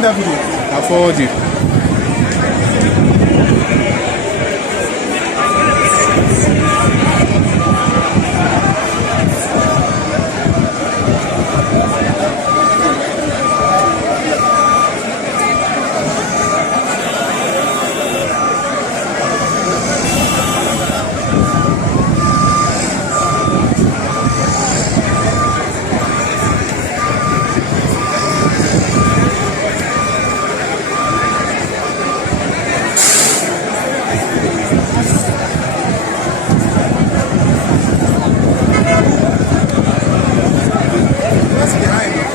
me that video. I'll forward you. What's behind it?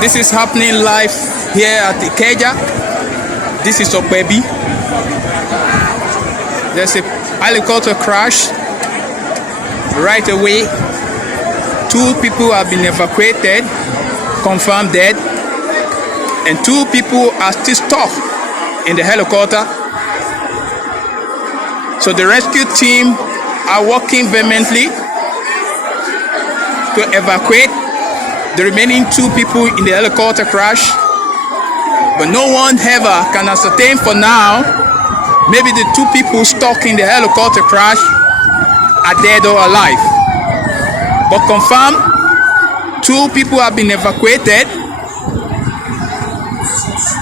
This is happening live here at Ikeja. This is Opebi. There's a helicopter crash right away. 2 people have been evacuated, confirmed dead, and 2 people are still stuck in the helicopter. So the rescue team are working vehemently to evacuate the remaining 2 people in the helicopter crash, but no one ever can ascertain for now. Maybe the 2 people stuck in the helicopter crash are dead or alive. But confirmed, 2 people have been evacuated,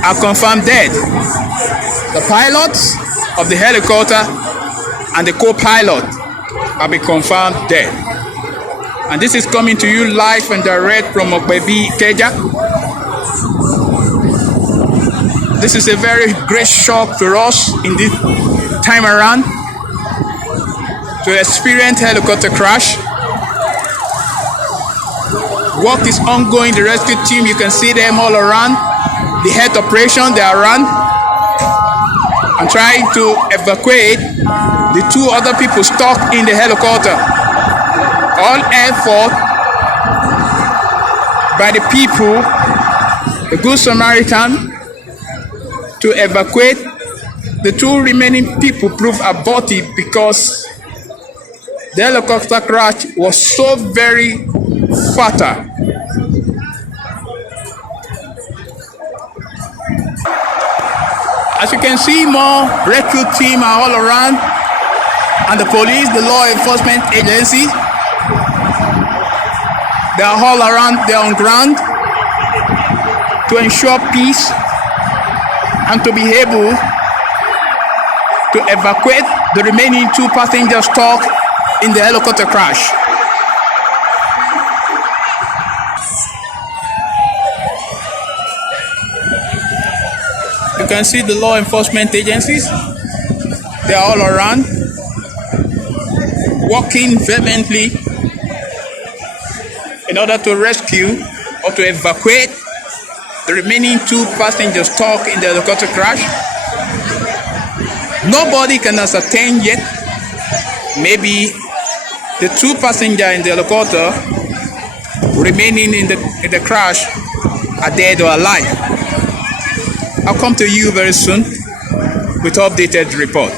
are confirmed dead. The pilots of the helicopter and the co-pilot have been confirmed dead. And this is coming to you live and direct from Opebi, Ikeja. This is a very great shock for us in this time around to experience helicopter crash. Work is ongoing. The rescue team, you can see them all around. The health operation, they are around and trying to evacuate the 2 other people stuck in the helicopter. All effort by the people, the Good Samaritan, to evacuate the 2 remaining people proved abortive because the helicopter crash was so very fatal. As you can see, more rescue team are all around, and the police, the law enforcement agency, they are all around, they are on ground to ensure peace and to be able to evacuate the remaining 2 passengers stuck in the helicopter crash. You can see the law enforcement agencies, they are all around, working vehemently in order to rescue or to evacuate the remaining 2 passengers stuck in the helicopter crash. Nobody can ascertain yet. Maybe the 2 passengers in the helicopter remaining in the crash are dead or alive. I'll come to you very soon with updated report.